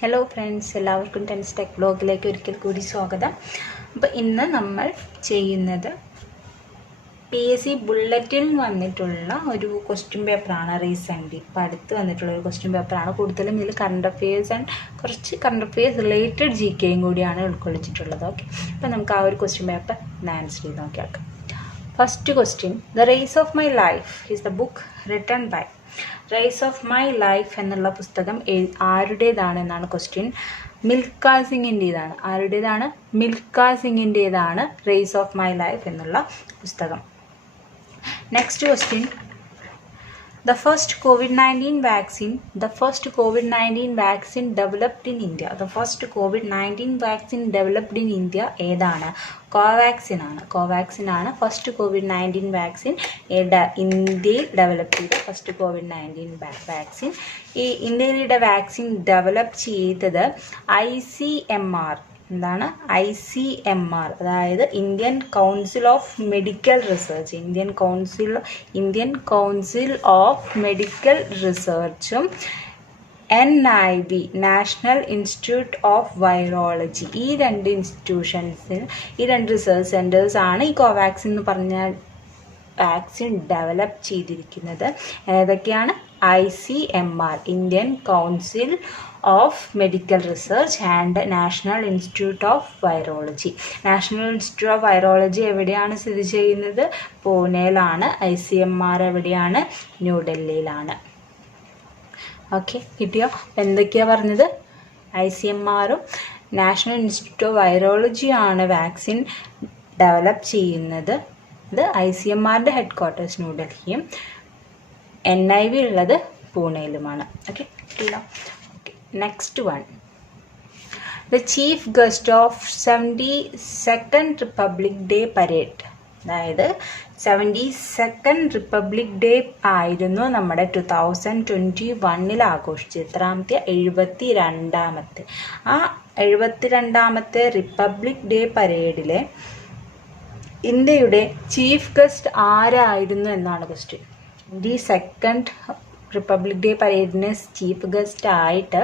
Hello friends, എല്ലാവർക്കും tense tech ബ്ലോഗിലേക്ക് ഒരിക്കൽ കൂടി സ്വാഗതം. അപ്പോൾ ഇന്ന് നമ്മൾ ചെയ്യുന്നത് PSC ബുള്ളറ്റിൽ വന്നിട്ടുള്ള ഒരു ക്വസ്റ്റ്യൻ പേപ്പറാണ്. റീസെൻ്റ്ലി ഇപ്പോൾ അടുത്ത് വന്നിട്ടുള്ള ഒരു ക്വസ്റ്റ്യൻ പേപ്പറാണ്. കൂടുതലും ഇതിൽ കറണ്ട് അഫെയർസ് ആൻഡ് കുറച്ച് കറണ്ട് അഫെയർസ് റിലേറ്റഡ് GKയും കൂടിയാണ് ഉൾക്കൊള്ളിച്ചിട്ടുള്ളത്. ഓക്കെ, അപ്പോൾ നമുക്ക് ആ ഒരു ക്വസ്റ്റ്യൻ പേപ്പർ ആൻസർ ചെയ്ത് നോക്കിയാൽ. First question, the race of my life is the book written by. Race of my life എന്നുള്ള പുസ്തകം ആരുടേതാണ് എന്നാണ് ക്വസ്റ്റ്യൻ. മിൽഖ സിംഗിൻ്റേതാണ്. ആരുടേതാണ്? മിൽഖ സിംഗിൻ്റേതാണ് റേസ് ഓഫ് മൈ ലൈഫ് എന്നുള്ള പുസ്തകം. Next question, The first COVID-19 vaccine developed in India. The first COVID-19 vaccine developed in India ഏതാണ്? കോവാക്സിൻ ആണ് ഫസ്റ്റ് COVID-19 വാക്സിൻ ഇന്ത്യയിൽ ഡെവലപ്പ് ചെയ്ത ഫസ്റ്റ് COVID-19 വാക്സിൻ. ഈ ഇന്ത്യയിലെ വാക്സിൻ ഡെവലപ്പ് ചെയ്തത് ICMR. എന്താണ്? ICMR, അതായത് Indian council of medical research. Indian council of medical റിസർച്ചും NIV, national institute of virology, ഈ രണ്ട് ഇൻസ്റ്റിറ്റ്യൂഷൻസിൽ ഈ രണ്ട് റിസർച്ച് സെൻറ്റേഴ്സാണ് ഈ കോവാക്സിൻ എന്ന് പറഞ്ഞ വാക്സിൻ ഡെവലപ്പ് ചെയ്തിരിക്കുന്നത്. ഏതൊക്കെയാണ്? ICMR, Indian council of medical research, and national institute of virology. National institute of virology എവിടെയാണ് സ്ഥിതി ചെയ്യുന്നത്? പൂനെയിലാണ്. ICMR എവിടെയാണ്? ന്യൂഡൽഹിയിലാണ്. ഓക്കെ, കിട്ടിയോ? എന്തൊക്കെയാണ് പറഞ്ഞത്? ICMRഉം നാഷണൽ ഇൻസ്റ്റിറ്റ്യൂട്ട് ഓഫ് വൈറോളജിയാണ് വാക്സിൻ ഡെവലപ്പ് ചെയ്യുന്നത്. ഇത് ICMRൻ്റെ ഹെഡ് ക്വാർട്ടേഴ്സ് ന്യൂഡൽഹിയും NIV ഉള്ളത് പൂനെയിലുമാണ്. ഓക്കെ, കിട്ടിയോ? Okay, next one, the chief guest of 72nd republic day parade. അതായത് 72nd റിപ്പബ്ലിക് ഡേ ആയിരുന്നു നമ്മുടെ 2021 ആഘോഷിച്ചത്. എത്രാമത്തെ? 72ാമത്തെ. ആ 72ാമത്തെ റിപ്പബ്ലിക് ഡേ പരേഡിലെ ഇന്ത്യയുടെ ചീഫ് ഗസ്റ്റ് ആരായിരുന്നു എന്നാണ് ക്വസ്റ്റ്യൻ. 72nd റിപ്പബ്ലിക് ഡേ പരേഡിന് ചീഫ് ഗസ്റ്റ് ആയിട്ട്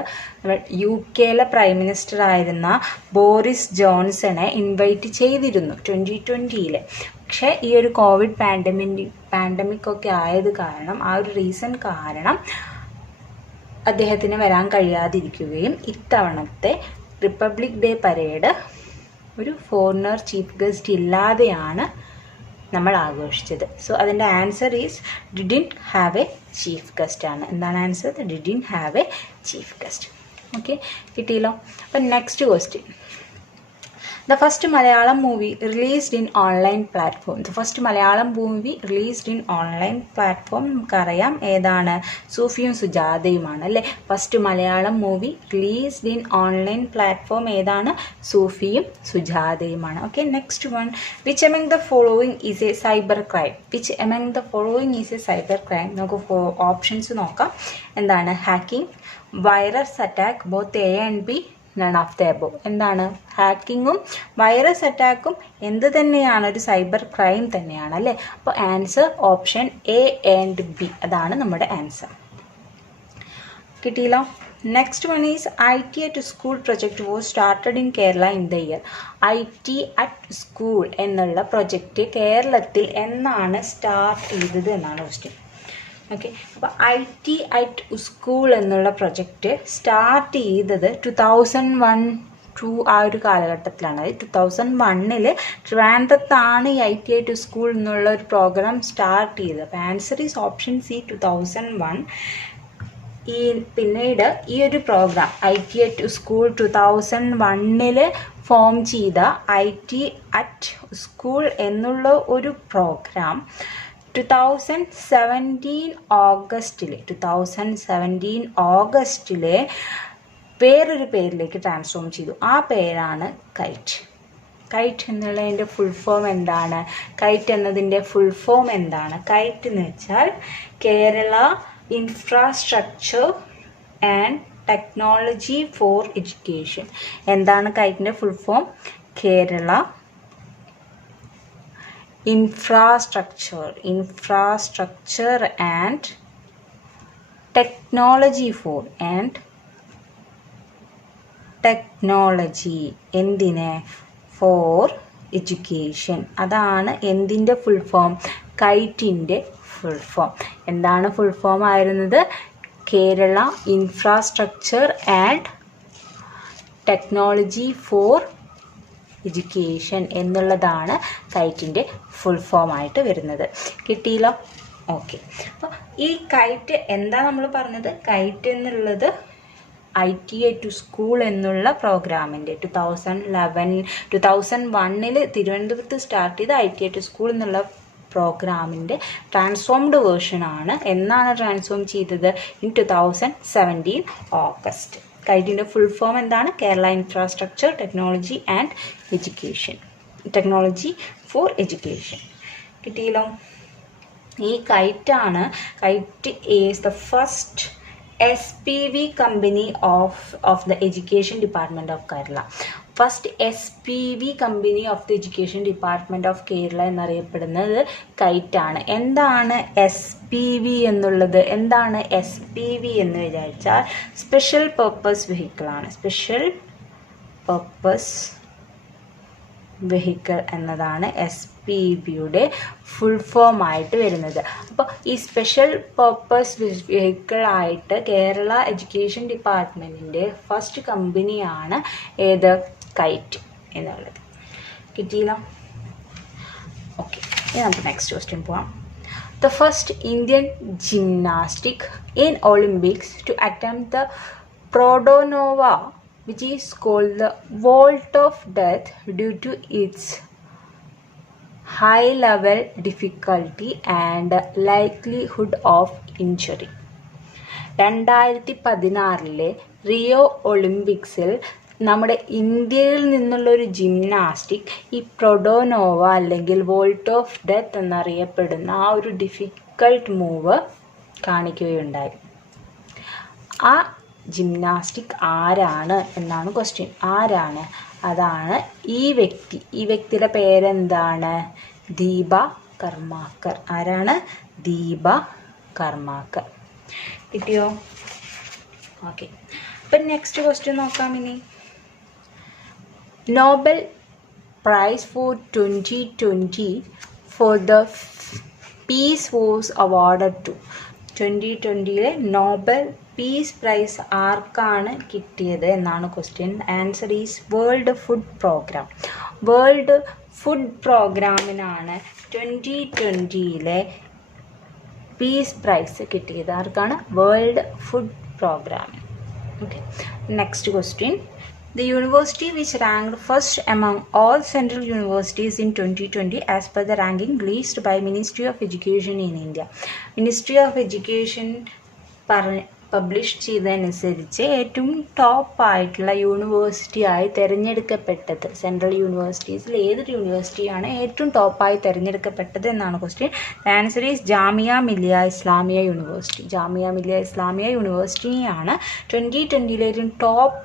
UK പ്രൈം മിനിസ്റ്റർ ആയിരുന്ന ബോറിസ് ജോൺസണെ ഇൻവൈറ്റ് ചെയ്തിരുന്നു 2020. പക്ഷേ ഈ ഒരു കോവിഡ് പാൻഡമിക് ഒക്കെ ആയത് കാരണം, ആ ഒരു റീസൺ കാരണം അദ്ദേഹത്തിന് വരാൻ കഴിയാതിരിക്കുകയും ഇത്തവണത്തെ റിപ്പബ്ലിക് ഡേ പരേഡ് ഒരു ഫോറിനർ ചീഫ് ഗസ്റ്റ് ഇല്ലാതെയാണ് നമ്മൾ ആഘോഷിച്ചത്. സോ അതിൻ്റെ answer is didn't have A chief guest ആണ്. എന്താണ് answer? Didn't have A chief guest. Okay, കിട്ടിയല്ലോ. അപ്പം next question, The first Malayalam movie released in online platform. The first Malayalam movie released in online platform നമുക്കറിയാം ഏതാണ്? സൂഫിയും സുജാതയുമാണ് അല്ലേ? First Malayalam movie released in online platform ഏതാണ്? സൂഫിയും സുജാതയുമാണ്. Okay, next one, which among the following is a cyber crime? Which among the following is a cyber crime? നമുക്ക് options നോക്കാം. എന്താണ്? Hacking, virus attack, both A and B, none of the above. എന്താണ്? ഹാക്കിങ്ങും virus അറ്റാക്കും എന്ത് തന്നെയാണ്? ഒരു cyber crime തന്നെയാണ് അല്ലേ? അപ്പോൾ answer option A and B, അതാണ് നമ്മുടെ ആൻസർ. കിട്ടിയില്ലോ. Next one is IT at School project was started in Kerala in the year. IT at School എന്നുള്ള പ്രൊജക്റ്റ് കേരളത്തിൽ എന്നാണ് സ്റ്റാർട്ട് ചെയ്തത് എന്നാണ് ക്വസ്റ്റ്യൻ. ഓക്കെ, അപ്പോൾ IT at School എന്നുള്ള പ്രൊജക്റ്റ് സ്റ്റാർട്ട് ചെയ്തത് 2001-2 ആ ഒരു കാലഘട്ടത്തിലാണ്. 2001 ട്രിവാൻഡ്രത്താണ് ഈ IT at School എന്നുള്ള ഒരു പ്രോഗ്രാം സ്റ്റാർട്ട് ചെയ്തത്. അപ്പോൾ ആൻസർ ഈസ് ഓപ്ഷൻ C, 2001. പിന്നീട് ഈ ഒരു programme IT at School 2001 form ചെയ്ത IT at School എന്നുള്ള ഒരു പ്രോഗ്രാം 2017 ഓഗസ്റ്റിലെ വേറൊരു പേരിലേക്ക് ട്രാൻസ്ഫോം ചെയ്തു. ആ പേരാണ് കൈറ്റ്. കൈറ്റ് എന്നുള്ളതിൻ്റെ ഫുൾ ഫോം എന്താണ്? കൈറ്റ് എന്നതിൻ്റെ ഫുൾ ഫോം എന്താണ്? കൈറ്റ് എന്ന് വെച്ചാൽ Kerala infrastructure and technology for education. എന്താണ് കൈറ്റിൻ്റെ full form? Kerala infrastructure and technology for and technology. എന്തിന്? For education. അതാണ് എന്തിൻ്റെ ഫുൾ ഫോം? കൈറ്റിൻ്റെ ഫുൾ ഫോം. എന്താണ് ഫുൾ ഫോം ആയിരുന്നത്? Kerala infrastructure and technology for education എന്നുള്ളതാണ് കൈറ്റിൻ്റെ ഫുൾ ഫോം ആയിട്ട് വരുന്നത്. കിട്ടിയല്ലോ? ഓക്കെ. അപ്പോൾ ഈ കൈറ്റ് എന്താ നമ്മൾ പറഞ്ഞത്? കൈറ്റ് എന്നുള്ളത് ITA ടു സ്കൂൾ എന്നുള്ള പ്രോഗ്രാമിൻ്റെ 2001 തിരുവനന്തപുരത്ത് സ്റ്റാർട്ട് ചെയ്ത ITA ടു സ്കൂൾ എന്നുള്ള പ്രോഗ്രാമിൻ്റെ ട്രാൻസ്ഫോംഡ് വേർഷനാണ്. എന്നാണ് ട്രാൻസ്ഫോം ചെയ്തത്? In 2017 August. കൈറ്റിൻ്റെ ഫുൾ ഫോം എന്താണ്? Kerala infrastructure technology and education, technology for education. കിട്ടിയല്ലോ? ഈ KITE is the first SPV company of the Education Department of Kerala. First SPV company of the education department of Kerala എന്നറിയപ്പെടുന്നത് കൈറ്റാണ്. എന്താണ് SPV എന്നുള്ളത്? എന്താണ് SPV എന്ന് വിചാരിച്ചാൽ സ്പെഷ്യൽ പർപ്പസ് വെഹിക്കിളാണ്. സ്പെഷ്യൽ പർപ്പസ് വെഹിക്കിൾ എന്നതാണ് SPVയുടെ ഫുൾ ഫോം ആയിട്ട് വരുന്നത്. അപ്പോൾ ഈ സ്പെഷ്യൽ പർപ്പസ് വെഹിക്കിളായിട്ട് കേരള എഡ്യൂക്കേഷൻ ഡിപ്പാർട്ട്മെൻറ്റിൻ്റെ ഫസ്റ്റ് കമ്പനിയാണ് ഏത്? കൈറ്റ് എന്നുള്ളത്. കിട്ടിയില്ല? ഓക്കെ. ഇനി നമുക്ക് നെക്സ്റ്റ് ക്വസ്റ്റ്യൻ പോവാം. The first Indian gymnastic in Olympics to attempt the Prodonova, which is called the vault of death due to its high level difficulty and likelihood of injury. 2016 Rio ഒളിമ്പിക്സിൽ നമ്മുടെ ഇന്ത്യയിൽ നിന്നുള്ളൊരു gymnastic ഈ പ്രൊഡോനോവ അല്ലെങ്കിൽ volt of death എന്നറിയപ്പെടുന്ന ആ ഒരു difficult move കാണിക്കുകയുണ്ടായി. ആ ജിംനാസ്റ്റിക് ആരാണ് എന്നാണ് ക്വസ്റ്റ്യൻ. ആരാണ്? അതാണ് ഈ വ്യക്തി. ഈ വ്യക്തിയുടെ പേരെന്താണ്? ദീപ കർമാക്കർ. ആരാണ്? ദീപ കർമാക്കർ. കിട്ടിയോ? ഓക്കെ. അപ്പം നെക്സ്റ്റ് ക്വസ്റ്റ്യൻ നോക്കാം. ഇനി Nobel prize for 2020 for the peace was awarded to. 2020 Nobel peace prize ആർക്കാണ് കിട്ടിയത് എന്നാണ് question. Answer is world food programme. World food പ്രോഗ്രാമിനാണ് 2020 പീസ് പ്രൈസ് കിട്ടിയത്. ആർക്കാണ്? വേൾഡ് ഫുഡ് പ്രോഗ്രാമിന്. Okay. Next question. The university which ranked first among all central universities in 2020 as per the ranking released by Ministry of Education in India. Ministry of Education publish ചെയ്തതനുസരിച്ച് ഏറ്റവും ടോപ്പായിട്ടുള്ള യൂണിവേഴ്സിറ്റിയായി തിരഞ്ഞെടുക്കപ്പെട്ടത്, central യൂണിവേഴ്സിറ്റീസിൽ ഏതൊരു യൂണിവേഴ്സിറ്റിയാണ് ഏറ്റവും ടോപ്പായി തിരഞ്ഞെടുക്കപ്പെട്ടത് എന്നാണ് question. Answer is Jamia Millia Islamia university. Jamia Millia Islamia യൂണിവേഴ്സിറ്റിയാണ് 2020 ഏറ്റവും ടോപ്പ്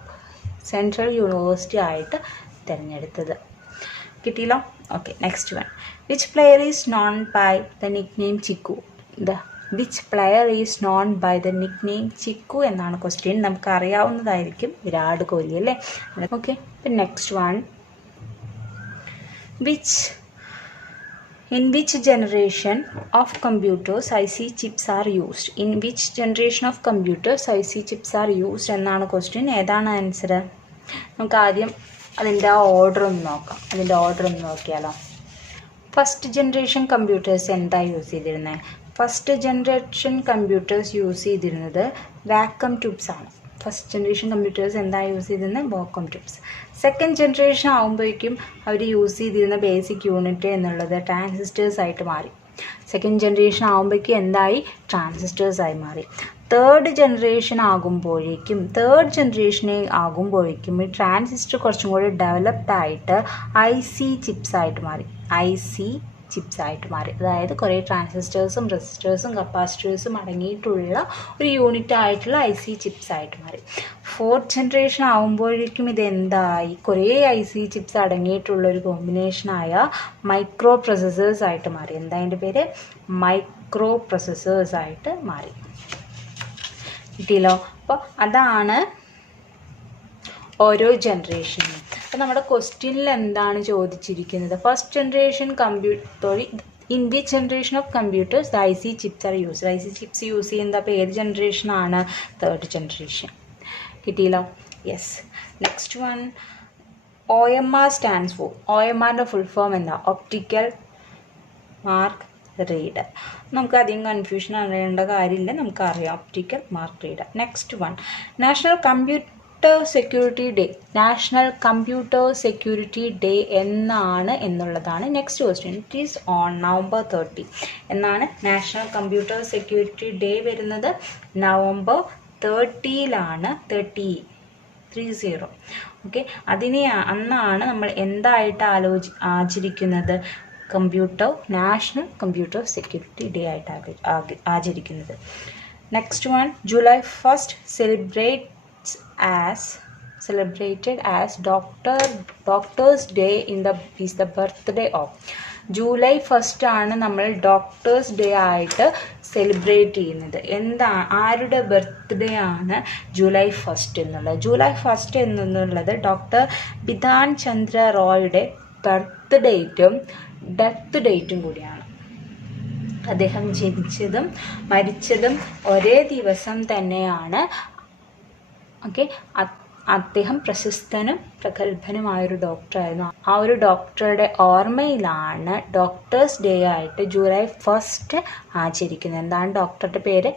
സെൻട്രൽ യൂണിവേഴ്സിറ്റി ആയിട്ട് തിരഞ്ഞെടുത്തത്. കിട്ടിയല്ലോ? Okay. Next one. Which player is known by the nickname Chikku? Which player is known by the nickname Chikku എന്നാണ് ക്വസ്റ്റ്യൻ. നമുക്ക് അറിയാവുന്നതായിരിക്കും, വിരാട് കോഹ്ലി അല്ലേ? ഓക്കെ. പിന്നെ next one. In which generation of computers IC chips are used? In which generation of computers IC chips are used എന്നാണ് question. ഏതാണ് answer? നമുക്ക് ആദ്യം അതിൻ്റെ ഓർഡർ ഒന്ന് നോക്കിയാലോ. ഫസ്റ്റ് ജനറേഷൻ കമ്പ്യൂട്ടേഴ്സ് എന്താ യൂസ് ചെയ്തിരുന്നത്? ഫസ്റ്റ് ജനറേഷൻ കമ്പ്യൂട്ടേഴ്സ് യൂസ് ചെയ്തിരുന്നത് വാക്വം ട്യൂബ്സ് ആണ്. ഫസ്റ്റ് ജനറേഷൻ കമ്പ്യൂട്ടേഴ്സ് എന്താ യൂസ് ചെയ്തിരുന്നത്? Vacuum tubes. സെക്കൻഡ് ജനറേഷൻ ആകുമ്പോഴേക്കും അവർ യൂസ് ചെയ്തിരുന്ന ബേസിക് യൂണിറ്റ് എന്നുള്ളത് ട്രാൻസിസ്റ്റേഴ്സ് ആയിട്ട് മാറി. സെക്കൻഡ് ജനറേഷൻ ആകുമ്പോഴേക്കും എന്തായി? ട്രാൻസിസ്റ്റേഴ്സായി മാറി. തേർഡ് ജനറേഷൻ ആകുമ്പോഴേക്കും ഈ ട്രാൻസിസ്റ്റർ കുറച്ചും കൂടി ഡെവലപ്ഡ് ആയിട്ട് IC ചിപ്സ് ആയിട്ട് മാറി. അതായത് കുറേ ട്രാൻസിസ്റ്റേഴ്സും റെസിസ്റ്റേഴ്സും കപ്പാസിറ്റേഴ്സും അടങ്ങിയിട്ടുള്ള ഒരു യൂണിറ്റ് ആയിട്ടുള്ള IC ചിപ്സ് ആയിട്ട് മാറി. ഫോർത്ത് ജനറേഷൻ ആകുമ്പോഴേക്കും ഇതെന്തായി? കുറേ IC ചിപ്സ് അടങ്ങിയിട്ടുള്ള ഒരു കോമ്പിനേഷനായ മൈക്രോ പ്രൊസസ്സേഴ്സ് ആയിട്ട് മാറി. എന്താ അതിൻ്റെ പേര്? മൈക്രോ പ്രൊസസ്സേഴ്സ് ആയിട്ട് മാറി. കിട്ടിയല്ലോ? അപ്പോൾ അതാണ് ഓരോ ജനറേഷനും. അപ്പോൾ നമ്മുടെ ക്വസ്റ്റ്യനിൽ എന്താണ് ചോദിച്ചിരിക്കുന്നത്? First generation computer, in which generation of computers the IC chips are use? IC chips use ചെയ്യുന്നത് അപ്പോൾ ഏത് ജനറേഷനാണ്? Third generation. കിട്ടിയല്ലോ? Yes. Next one, OMR stands for. OMRൻ്റെ ഫുൾ ഫോം എന്താ? Optical mark reader. നമുക്ക് അധികം കൺഫ്യൂഷൻ അറിയേണ്ട കാര്യമില്ല, നമുക്കറിയാം optical mark reader. Next one, national computer security day. National computer security day എന്നാണ് എന്നുള്ളതാണ് next question. It is on November 30. എന്നാണ് നാഷണൽ കമ്പ്യൂട്ടർ സെക്യൂരിറ്റി ഡേ വരുന്നത്? November 30ലാണ്. 30. ഓക്കെ. അന്നാണ് നമ്മൾ എന്തായിട്ട് ആചരിക്കുന്നത്? നാഷണൽ കമ്പ്യൂട്ടർ സെക്യൂരിറ്റി ഡേ ആയിട്ട് ആചരിക്കുന്നത്. Next one, July 1st celebrated as Doctors Day is the birthday of. July 1st ആണ് നമ്മൾ ഡോക്ടേഴ്സ് ഡേ ആയിട്ട് സെലിബ്രേറ്റ് ചെയ്യുന്നത്. ആരുടെ ബർത്ത്ഡേ ആണ് July 1st എന്നുള്ളത്? July 1st എന്നുള്ളത് ഡോക്ടർ ബിധാൻ ചന്ദ്ര റോയുടെ ബർത്ത് ഡേറ്റും ഡെത്ത് ഡേറ്റും കൂടിയാണ്. അദ്ദേഹം ജനിച്ചതും മരിച്ചതും ഒരേ ദിവസം തന്നെയാണ്. ഓക്കെ. അദ്ദേഹം പ്രശസ്തനും പ്രഗത്ഭനുമായൊരു ഡോക്ടറായിരുന്നു. ആ ഒരു ഡോക്ടറുടെ ഓർമ്മയിലാണ് ഡോക്ടേഴ്സ് ഡേ ആയിട്ട് July 1st ആചരിക്കുന്നത്. എന്താണ് ഡോക്ടറുടെ പേര്?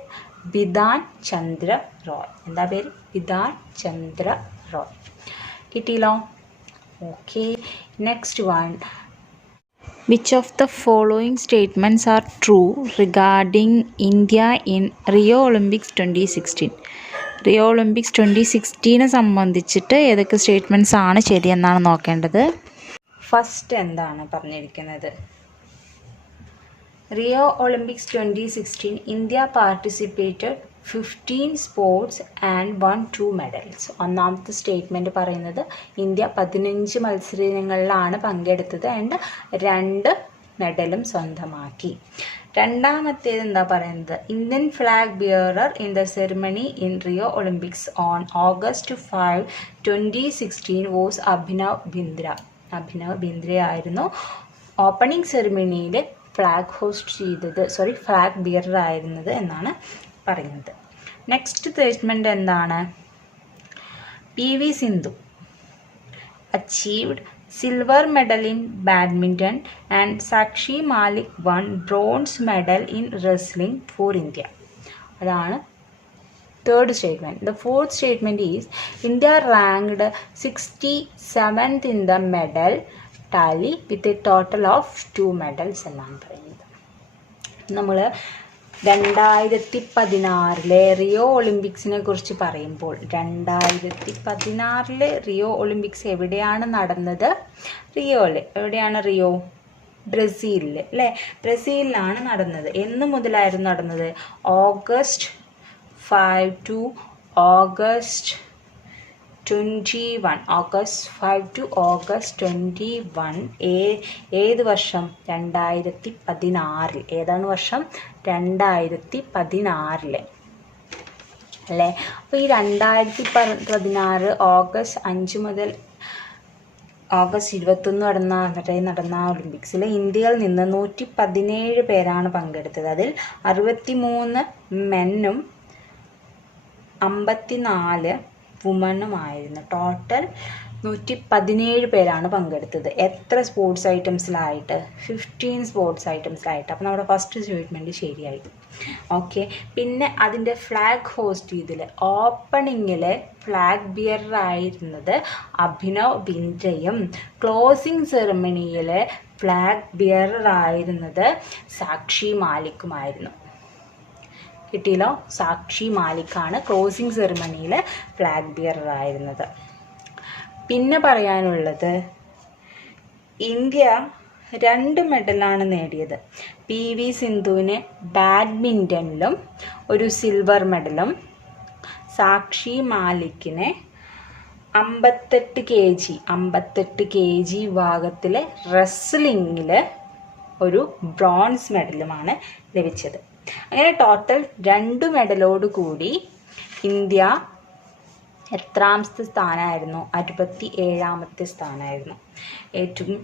ബിധാൻ ചന്ദ്ര റോയ്. എന്താ പേര്? ബിധാൻ ചന്ദ്ര റോയ്. കിട്ടിയല്ലോ? Okay. Next one, which of the following statements are true regarding India in Rio Olympics 2016? Rio Olympics 2016 സംബന്ധിച്ചിട്ട് ഏതൊക്കെ സ്റ്റേറ്റ്മെൻറ്റ്സ് ആണ് ശരിയെന്നാണ് നോക്കേണ്ടത്. ഫസ്റ്റ് എന്താണ് പറഞ്ഞിരിക്കുന്നത്? Rio Olympics 2016 India participated 15 sports and won 2 medals. ഒന്നാമത്തെ സ്റ്റേറ്റ്മെൻറ്റ് പറയുന്നത് ഇന്ത്യ 15 മത്സരങ്ങളിലാണ് പങ്കെടുത്തത് ആൻഡ് 2 മെഡലും സ്വന്തമാക്കി. രണ്ടാമത്തേത് എന്താ പറയുന്നത്? Indian flag bearer in the ceremony in Rio Olympics on August 5, 2016 was Abhinav Bindra. Abhinav Bindra ആയിരുന്നു ഓപ്പണിംഗ് സെറിമണിയിൽ ഫ്ലാഗ് ബിയറർ ആയിരുന്നത് എന്നാണ് പറയുന്നത്. നെക്സ്റ്റ് സ്റ്റേറ്റ്മെൻറ്റ് എന്താണ്? PV Sindhu achieved silver medal in badminton and Sakshi Malik won bronze medal in wrestling for India. അതാണ് third statement. The fourth statement is India ranked 67th in the medal tally with a total of 2 medals എന്നാണ് പറയുന്നത്. നമ്മൾ 2016 Rio ഒളിമ്പിക്സിനെ കുറിച്ച് പറയുമ്പോൾ 2016 Rio Olympics എവിടെയാണ് നടന്നത്? എവിടെയാണ് Rio? ബ്രസീലിൽ അല്ലേ? ബ്രസീലിലാണ് നടന്നത്. എന്ന് മുതലായിരുന്നു നടന്നത്? August 5 to August 21. August 5 to August 21. ഏത് വർഷം? 2016. ഏതാണ് വർഷം? 2016 അല്ലേ? അപ്പോൾ ഈ 2016 August 5 മുതൽ August 21 നടന്ന ഒളിമ്പിക്സിൽ ഇന്ത്യയിൽ നിന്ന് 117 പേരാണ് പങ്കെടുത്തത്. അതിൽ 63 മെന്നും 54 വുമണുമായിരുന്നു. ടോട്ടൽ 117 പേരാണ് പങ്കെടുത്തത്. എത്ര സ്പോർട്സ് ഐറ്റംസിലായിട്ട്? 15 സ്പോർട്സ് ഐറ്റംസിലായിട്ട്. അപ്പോൾ നമ്മുടെ ഫസ്റ്റ് സ്റ്റേറ്റ്മെൻറ്റ് ശരിയായി. ഓക്കെ. പിന്നെ അതിൻ്റെ ഫ്ലാഗ് ഹോസ്റ്റ് ചെയ്തിൽ ഓപ്പണിങ്ങിൽ ഫ്ലാഗ് ബിയറർ ആയിരുന്നത് അഭിനവ് ബിന്ദ്രയും ക്ലോസിംഗ് സെറിമണിയിൽ ഫ്ലാഗ് ബിയറർ ആയിരുന്നത് സാക്ഷി മാലിക്കുമായിരുന്നു. കിട്ടിയല്ലോ? സാക്ഷി മാലിക്കാണ് ക്ലോസിംഗ് സെറിമണിയിൽ ഫ്ലാഗ് ബിയറർ ആയിരുന്നത്. പിന്നെ പറയാനുള്ളത് ഇന്ത്യ 2 മെഡലാണ് നേടിയത്. PV സിന്ധുവിന് ബാഡ്മിൻ്റണിലും ഒരു സിൽവർ മെഡലും സാക്ഷി മാലിക്കിന് 58 kg വിഭാഗത്തിലെ റെസ്ലിംഗിൽ ഒരു ബ്രോൺസ് മെഡലുമാണ് ലഭിച്ചത്. അങ്ങനെ ടോട്ടൽ 2 മെഡലോട് കൂടി ഇന്ത്യ എത്രാമത്തെ സ്ഥാനമായിരുന്നു? 67ാമത്തെ സ്ഥാനമായിരുന്നു. ഏറ്റവും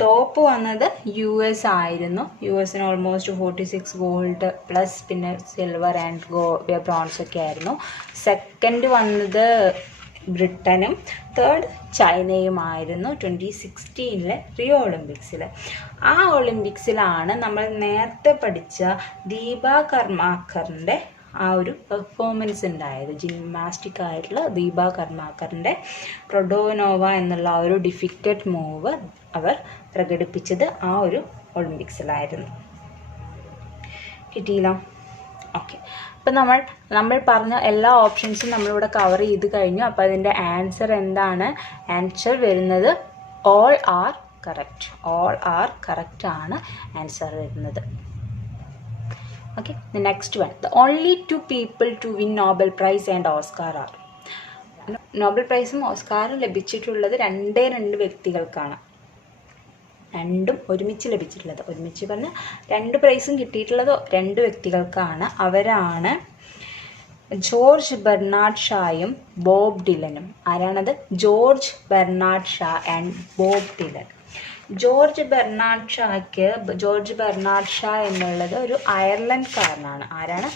ടോപ്പ് വന്നത് US ആയിരുന്നു. US ഓൾമോസ്റ്റ് 46 ഗോൾഡ് പ്ലസ് പിന്നെ സിൽവർ ആൻഡ് ബ്രോൺസ് ഒക്കെ ആയിരുന്നു. സെക്കൻഡ് വന്നത് ബ്രിട്ടനും തേർഡ് ചൈനയുമായിരുന്നു 2016 റിയോ ഒളിമ്പിക്സിൽ. ആ ഒളിമ്പിക്സിലാണ് നമ്മൾ നേരത്തെ പഠിച്ച ദീപ കർമാക്കറിൻ്റെ ആ ഒരു പെർഫോമൻസ് ഉണ്ടായത്. ജിംനാസ്റ്റിക് ആയിട്ടുള്ള ദീപ കർമാക്കറിൻ്റെ പ്രൊഡോനോവ എന്നുള്ള ആ ഒരു ഡിഫിക്കൽട്ട് മൂവ് അവർ പ്രകടിപ്പിച്ചത് ആ ഒരു ഒളിമ്പിക്സിലായിരുന്നു. കിട്ടിയില്ല? ഓക്കെ. അപ്പം നമ്മൾ പറഞ്ഞ എല്ലാ ഓപ്ഷൻസും നമ്മളിവിടെ കവർ ചെയ്ത് കഴിഞ്ഞു. അപ്പോൾ അതിൻ്റെ ആൻസർ എന്താണ്? ആൻസർ വരുന്നത് all are correct. All are correct ആണ് ആൻസർ വരുന്നത്. Okay, the next one. The only two people to win Nobel Prize and Oscar are. Nobel പ്രൈസും ഓസ്കാറും ലഭിച്ചിട്ടുള്ളത് രണ്ടേ വ്യക്തികൾക്കാണ്. രണ്ടും ഒരുമിച്ച് ലഭിച്ചിട്ടുള്ളത്. ഒരുമിച്ച് പറഞ്ഞാൽ 2 പ്രൈസും കിട്ടിയിട്ടുള്ളത് 2 വ്യക്തികൾക്കാണ്. അവരാണ് ജോർജ് ബെർണാഡ് ഷായും ബോബ് ഡിലനും. ആരാണത്? George Bernard Shaw and Bob Dylan. George Bernard Shaw എന്നുള്ളത് ഒരു അയർലൻഡ്കാരനാണ്. ആരാണ്?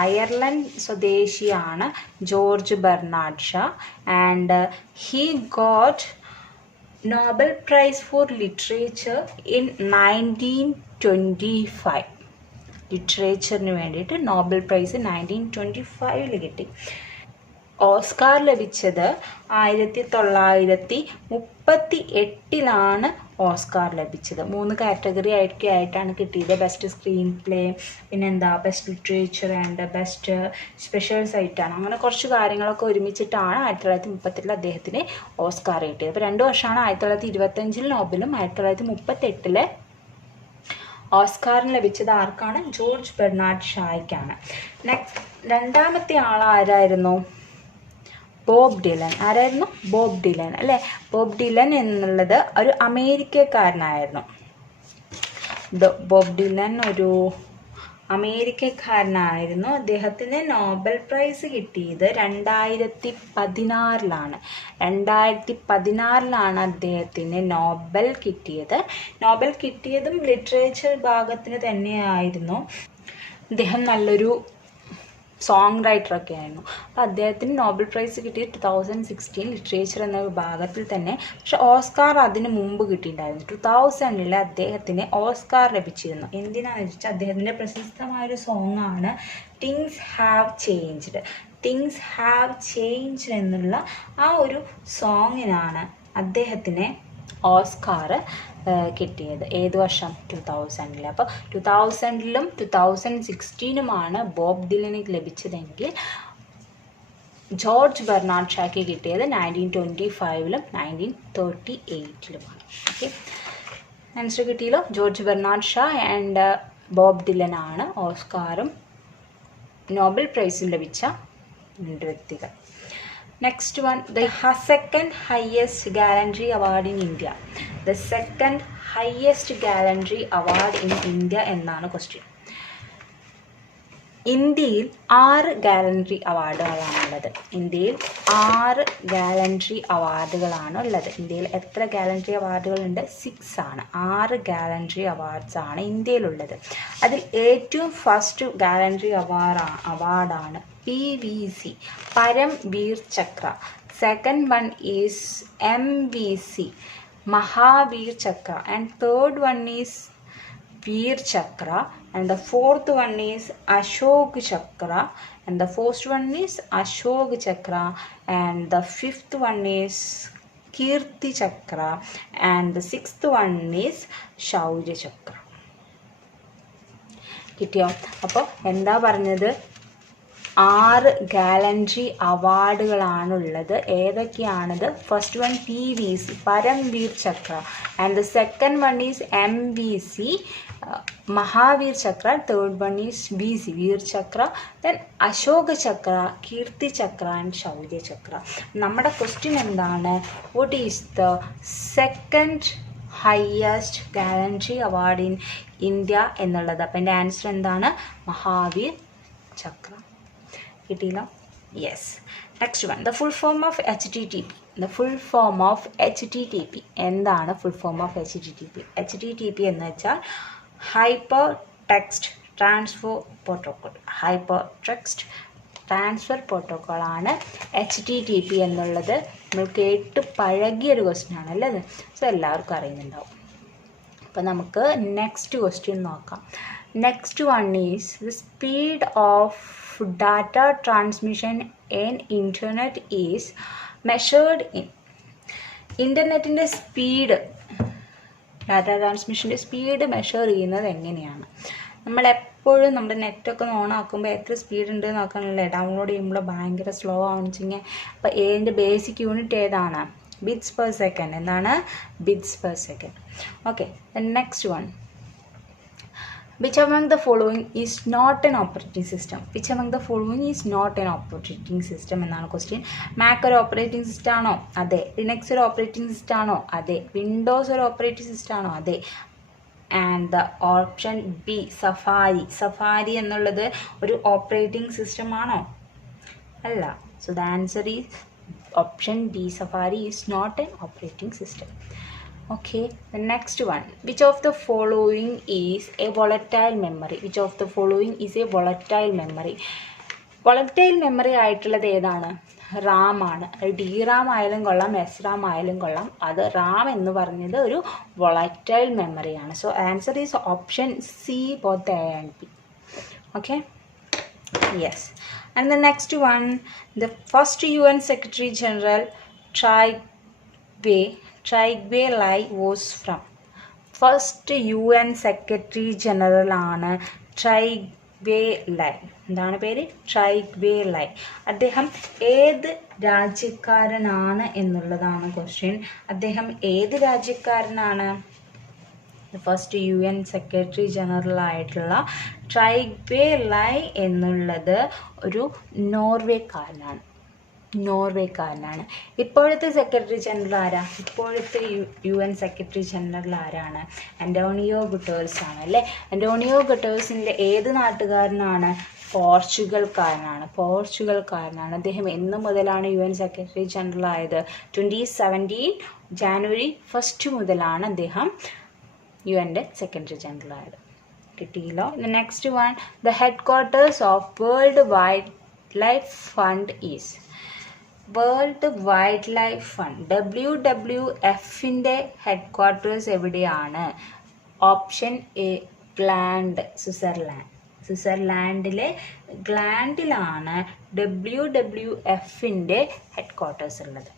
അയർലൻഡ് സ്വദേശിയാണ് George Bernard Shaw. And he got Nobel prize for literature in 1925. ലിറ്ററേച്ചറിന് വേണ്ടിയിട്ട് നോബൽ പ്രൈസ് 1925 കിട്ടി. ഓസ്കാർ ലഭിച്ചത് 1938 ഓസ്കാർ ലഭിച്ചത്. 3 കാറ്റഗറി ആയിട്ടാണ് കിട്ടിയത്. ബെസ്റ്റ് സ്ക്രീൻ പ്ലേ, പിന്നെന്താ best literature and best specials ആയിട്ടാണ്. അങ്ങനെ കുറച്ച് കാര്യങ്ങളൊക്കെ ഒരുമിച്ചിട്ടാണ് 1938 അദ്ദേഹത്തിന് ഓസ്കാർ കിട്ടിയത്. അപ്പോൾ 2 വർഷമാണ്. 1925 നോബലും 1938 ഓസ്കാറിന് ലഭിച്ചത് ആർക്കാണ്? George Bernard ഷായ്ക്കാണ്. നെക്സ്റ്റ് രണ്ടാമത്തെ ആൾ ആരായിരുന്നു? Bob Dylan. ആരായിരുന്നു? ബോബ് ഡിലൻ അല്ലേ. ബോബ് ഡിലൻ എന്നുള്ളത് ഒരു അമേരിക്കക്കാരനായിരുന്നു. ബോബ് ഡിലൻ ഒരു അമേരിക്കക്കാരനായിരുന്നു. അദ്ദേഹത്തിന് നോബൽ പ്രൈസ് കിട്ടിയത് 2016 2016 അദ്ദേഹത്തിന് നോബൽ കിട്ടിയത്. നോബൽ കിട്ടിയതും ലിറ്ററേച്ചർ വിഭാഗത്തിന് തന്നെയായിരുന്നു. അദ്ദേഹം നല്ലൊരു സോങ് റൈറ്ററൊക്കെ ആയിരുന്നു. അപ്പോൾ അദ്ദേഹത്തിന് നോബൽ പ്രൈസ് കിട്ടിയത് 2016 ലിറ്ററേച്ചർ എന്ന വിഭാഗത്തിൽ തന്നെ. പക്ഷെ ഓസ്കാർ അതിന് മുമ്പ് കിട്ടിയിട്ടുണ്ടായിരുന്നു. 2000 അദ്ദേഹത്തിന് ഓസ്കാർ ലഭിച്ചിരുന്നു. എന്തിനാണെന്ന് വെച്ചാൽ അദ്ദേഹത്തിൻ്റെ പ്രശസ്തമായൊരു സോങ്ങാണ് things have changed. Things have changed എന്നുള്ള ആ ഒരു സോങ്ങിനാണ് അദ്ദേഹത്തിന് ഓസ്കാർ കിട്ടിയത്. ഏത് വർഷം? 2000. അപ്പോൾ 2000 2016 ബോബ് ഡിലന് ലഭിച്ചതെങ്കിൽ ജോർജ് ബെർണാഡ് ഷായ്ക്ക് കിട്ടിയത് 1925 1938. ഓക്കെ, ആൻസർ കിട്ടിയല്ലോ. George Bernard Shaw and Bob ഡിലനാണ് ഓസ്കാറും നോബൽ പ്രൈസും ലഭിച്ച 2 വ്യക്തികൾ. Next one, the second highest gallantry award in India. The second highest gallantry award in India എന്നാണ് ക്വസ്റ്റ്യൻ. ഇന്ത്യയിൽ 6 ഗാലൻട്രി അവാർഡുകളാണുള്ളത്. ഇന്ത്യയിൽ 6 ഗാലൻട്രി അവാർഡുകളാണ് ഉള്ളത്. ഇന്ത്യയിൽ എത്ര ഗാലൻട്രി അവാർഡുകളുണ്ട്? 6 ആണ്. 6 ഗാലൻട്രി അവാർഡ്സ് ആണ് ഇന്ത്യയിലുള്ളത്. അതിൽ ഏറ്റവും ഫസ്റ്റ് ഗാലൻട്രി അവാർഡാണ് PVC, Param Veer Chakra. Second one is MVC, Mahavir Chakra, and third one is Veer Chakra, and the fourth one is Ashok Chakra, and the first one is Ashok Chakra, and the fifth one is Kirti Chakra, and the sixth one is Shaurya Chakra. കിട്ടിയോ? അപ്പോൾ എന്താ പറഞ്ഞത്? 6 gallantry അവാർഡുകളാണുള്ളത്. ഏതൊക്കെയാണത്? First one PVC, Paramvir Chakra, and the second one is MVC, Mahavir Chakra, third one is VC, Vir Chakra, then Ashoka Chakra, Kirti Chakra and Shaurya Chakra. നമ്മുടെ question എന്താണ്? What is the second highest gallantry award in India എന്നുള്ളത്. അപ്പം എൻ്റെ ആൻസർ എന്താണ്? മഹാവീർ ചക്ര. കിട്ടിയില്ല? Yes. Next one, the full form of HTTP. The full form of HTTP. എന്താണ് full form of HTTP? HTTP എന്ന് വെച്ചാൽ hyper text transfer protocol. Hyper text transfer protocol ആണ് HTTP എന്നുള്ളത്. നമ്മൾ കേട്ട് പഴകിയൊരു ക്വസ്റ്റ്യൻ ആണ് അല്ലേ അത്? സോ എല്ലാവർക്കും അറിയുന്നുണ്ടാവും. അപ്പോൾ നമുക്ക് നെക്സ്റ്റ് ക്വസ്റ്റ്യൻ നോക്കാം. Next one is the speed of data transmission in internet is measured in. ഇൻ്റർനെറ്റിൻ്റെ സ്പീഡ്, ഡാറ്റ ട്രാൻസ്മിഷൻ്റെ സ്പീഡ് മെഷർ ചെയ്യുന്നത് എങ്ങനെയാണ്? നമ്മളെപ്പോഴും നമ്മുടെ നെറ്റൊക്കെ ഓൺ ആക്കുമ്പോൾ എത്ര സ്പീഡ് ഉണ്ട് നോക്കാനല്ലേ? ഡൗൺലോഡ് ചെയ്യുമ്പോൾ ഭയങ്കര സ്ലോ ആണെന്ന് വെച്ചിങ്ങനെ. അപ്പോൾ ഇതിൻ്റെ ബേസിക് യൂണിറ്റ് ഏതാണ്? Bits per second. എന്താണ്? Bits per second. Okay, next one, which among the following is not an operating system? Which among the following is not an operating system എന്നാണ് question. Mac ഒരു operating system ആണോ? അതെ. Linux ഒരു operating system ആണോ? അതെ. Windows ഒരു operating system ആണോ? അതെ. And the option B, Safari. Safari എന്നുള്ളത് ഒരു ഓപ്പറേറ്റിംഗ് സിസ്റ്റം ആണോ? അല്ല. So the answer is option B, Safari is not an operating system. Okay, the next one, which of the following is a volatile memory? Which of the following is a volatile memory? volatile memory ആയിട്ടുള്ളത് ഏതാണ്? റാം ആണ്. D RAM ആയാലും കൊള്ളാം, S Ram ആയാലും കൊള്ളാം. അത് റാം എന്ന് പറഞ്ഞത് ഒരു volatile മെമ്മറിയാണ്. So answer is option C, both A and B. Okay, yes. And the next one, the first UN Secretary General Trygve Lie was from. ഫസ്റ്റ് UN സെക്രട്ടറി ജനറൽ ആണ് ട്രൈഗ്വേ ലൈ. എന്താണ് പേര്? ട്രൈഗ്വേ ലൈ. അദ്ദേഹം ഏത് രാജ്യക്കാരനാണ് എന്നുള്ളതാണ് ക്വസ്റ്റ്യൻ. അദ്ദേഹം ഏത് രാജ്യക്കാരനാണ്? ഫസ്റ്റ് UN സെക്രട്ടറി ജനറൽ ആയിട്ടുള്ള ട്രൈഗ്വേ ലൈ എന്നുള്ളത് ഒരു നോർവേക്കാരനാണ്. ഇപ്പോഴത്തെ സെക്രട്ടറി ജനറൽ ആരാ? ഇപ്പോഴത്തെ UN സെക്രട്ടറി ജനറൽ ആരാണ്? അന്റോണിയോ ഗുട്ടേഴ്സ് ആണ് അല്ലേ? അന്റോണിയോ ഗുട്ടേഴ്സിൻ്റെ ഏത് നാട്ടുകാരനാണ്? പോർച്ചുഗൽക്കാരനാണ്. അദ്ദേഹം എന്ന് മുതലാണ് UN സെക്രട്ടറി ജനറൽ ആയത്? 2017 ജാനുവരി 1 മുതലാണ് അദ്ദേഹം UNൻ്റെ സെക്രട്ടറി ജനറൽ ആയത്. കിട്ടിയല്ലോ. Next one, the headquarters of world wildlife fund is. World wildlife fund, WWFൻ്റെ ഹെഡ് ക്വാർട്ടേഴ്സ് എവിടെയാണ്? ഓപ്ഷൻ എ, ഗ്ലാൻഡ്, സ്വിറ്റ്സർലാൻഡിലെ ഗ്ലാൻഡിലാണ് WWFൻ്റെ ഹെഡ് ക്വാർട്ടേഴ്സ് ഉള്ളത്.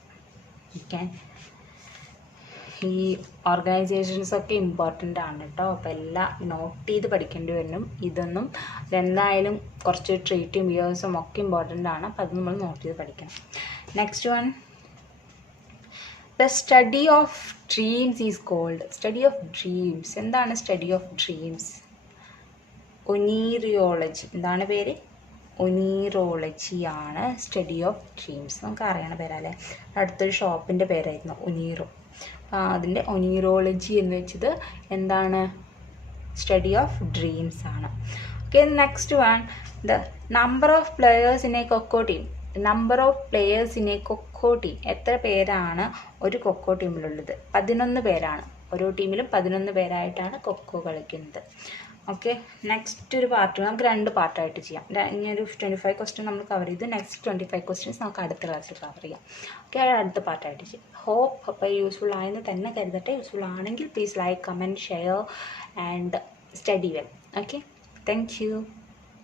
ഓക്കെ, ഈ ഓർഗനൈസേഷൻസൊക്കെ ഇമ്പോർട്ടൻ്റ് ആണ് കേട്ടോ. അപ്പോൾ എല്ലാം നോട്ട് ചെയ്ത് പഠിക്കേണ്ടി വരും. ഇതൊന്നും എന്തായാലും കുറച്ച് ട്രീറ്റും ഇയേഴ്സും ഒക്കെ ഇമ്പോർട്ടൻ്റ് ആണ്. അപ്പോൾ അത് നമ്മൾ നോട്ട് ചെയ്ത് പഠിക്കണം. Next one, the study of dreams is called. Study of dreams. എന്താണ് സ്റ്റഡി ഓഫ് ഡ്രീംസ്? ഒനീറിയോളജി. എന്താണ് പേര്? ഒനീറോളജി ആണ് സ്റ്റഡി ഓഫ് ഡ്രീംസ്. നമുക്ക് അറിയണ പേരല്ലേ? അടുത്തൊരു ഷോപ്പിൻ്റെ പേരായിരുന്നു ഒനീറോ. അതിൻ്റെ ഒനീറോളജി എന്ന് വെച്ചത് എന്താണ്? സ്റ്റഡി ഓഫ് ഡ്രീംസ് ആണ്. Okay, next one, the number of players in a kho kho team. Number of players in a kho kho team. എത്ര പേരാണ് ഒരു കൊക്കോ ടീമിലുള്ളത്? 11 പേരാണ്. ഓരോ ടീമിലും 11 പേരായിട്ടാണ് കൊക്കോ കളിക്കുന്നത്. ഓക്കെ, നെക്സ്റ്റ് ഒരു പാർട്ട് നമുക്ക് 2 പാർട്ടായിട്ട് ചെയ്യാം. ഇനിയൊരു 25 ക്വസ്റ്റ്യൻ നമ്മൾ കവർ ചെയ്ത് നെക്സ്റ്റ് 25 ക്വസ്റ്റ്യൻസ് നമുക്ക് അടുത്ത ക്ലാസ്സിൽ കവർ ചെയ്യാം. ഓക്കെ, അടുത്ത പാർട്ടായിട്ട് ചെയ്യാം. ഹോപ്പ് അപ്പോൾ യൂസ്ഫുൾ ആയെന്ന് തന്നെ കരുതട്ടെ. യൂസ്ഫുൾ ആണെങ്കിൽ please like, comment, share and study well. Okay, thank you.